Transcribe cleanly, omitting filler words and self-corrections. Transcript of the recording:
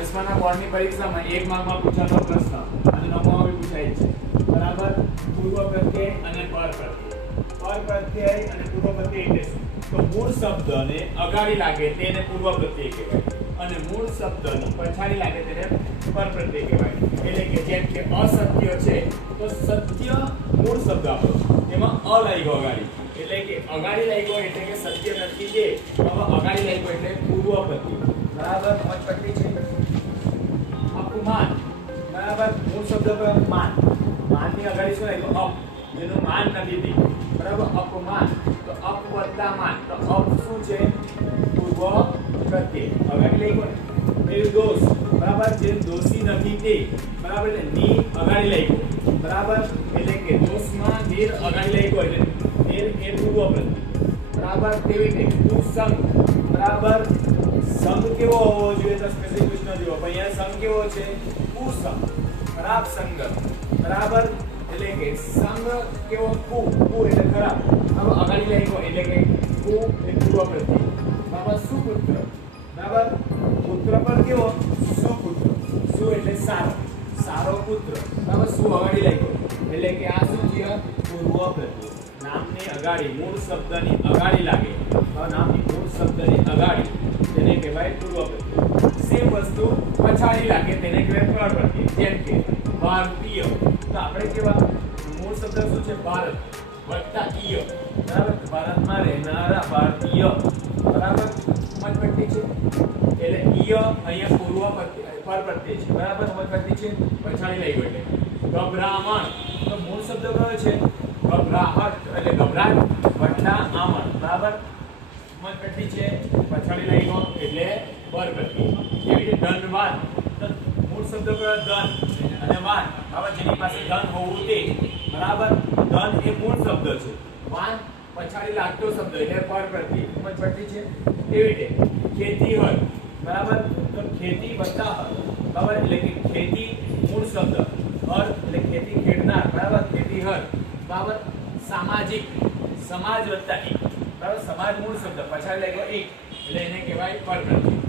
દસમાના બોર્ડની પરીક્ષામાં એક માર્કમાં પૂછાતો પ્રશ્ન અને નવમામાં બી પૂછાય છે બરાબર. પૂર્વ પ્રત્યય અને પર પ્રત્યય. પર પ્રત્યય અને પૂર્વ પ્રત્યય એટલે શું? તો મૂળ શબ્દને અગાડી લાગે તેને પૂર્વ પ્રત્યય કહેવાય અને મૂળ શબ્દની પછાડી લાગે તેને પર પ્રત્યય કહેવાય. એટલે કે જેમ કે અસત્ય છે તો સત્ય મૂળ શબ્દ આપણો એમાં અ લાગ્યો અગાડી એટલે કે અગાડી લાગ્યો એટલે કે સત્ય નથી જે અગાડી લાગ્યો એટલે પૂર્વ પ્રત્યય બરાબર. સમજ પડી છે? અપમાન બરાબર. મૂળ શબ્દ પર માન, માનની અગાડી શું લાગ્યું? અપ, જેનું માન નથી તે બરાબર. અપમાન તો અપ વત્તા માન તો અપ શું છે? પૂર્વ પ્રત્યય અગાડી લાગ્યો ને. નિર્દોષ બરાબર. જે દોષી નથી તે બરાબર એટલે ની અગાડી લાગ્યો બરાબર. એટલે કે દોષમાં નીર અગાડી લાગ્યો એટલે નીર એ પૂર્વ પ્રત્યય બરાબર. તેવી રીતે કુસંગ બરાબર. સંગ કેવો હોવો જોઈએ? તો શ્રી કૃષ્ણ જેવો. પણ અહીંયા સંગ કેવો છે? કુસંગ, ખરાબ સંગ બરાબર. એટલે કે સંગ કેવો? કુ, કુ એટલે ખરાબ. હવે અગાડી લાગ્યો એટલે કે કુ એ પૂર્વ પ્રત્યય બરાબર. સુપુત્ર બરાબર. પુત્ર પર કેવો? સુપુત્ર. સુ એટલે સારો, સારો પુત્ર બરાબર. સુ અગાડી લાગ્યો એટલે કે આ શું છે? પૂર્વ પ્રત્યય. નામની અગાડી મૂળ શબ્દની અગાડી લાગે તો નામની મૂળ શબ્દની અગાડી તેને કહેવાય પૂર્વ પ્રત્યય. સેમ વસ્તુ પછાડી લાગે તેને કહેવાય પર પ્રત્યય. જેમ કે ભારતીય તો આપણે કેવા મૂળ શબ્દ શું છે? ભારત વત્તા ઈય બરાબર. ભારતમાં રહેનારા ભારતીય બરાબર. સમજ પડી છે? એટલે ઈય અહીંયા પૂર્વ પ્રત્યય પર પ્રત્યય છે બરાબર. સમજ પડી છે? પછાડી લાગ્યો એટલે ગભરામણ તો મૂળ શબ્દ કયો છે? ગભરાહટ એટલે ગભરાટ વત્તા આમણ બરાબર. સમજ પડી છે? પછાડી લાગ્યો એટલે પર પ્રત્યય. એવી રીતે ધનવાન તો મૂળ શબ્દ કયો? ધન અને વાન બરાબર. જેની પાસે ધન હોવું તે બરાબર. ધન એ મૂળ શબ્દ છે, વાન પછાડી લાગતો શબ્દ એટલે પર પ્રત્યય. સમજ પડી છે? એવી રીતે ખેતીહર બરાબર. તો ખેતી વત્તા હર બરાબર. એટલે કે ખેતી મૂળ શબ્દ, હર એટલે ખેતી ખેડનાર બરાબર. ખેતીહર બરાબર. સામાજિક સમાજ વત્તા એક બરાબર. સમાજ મૂળ શબ્દ પછાડી લાગ્યો એક એટલે એને કહેવાય પર પ્રત્યય.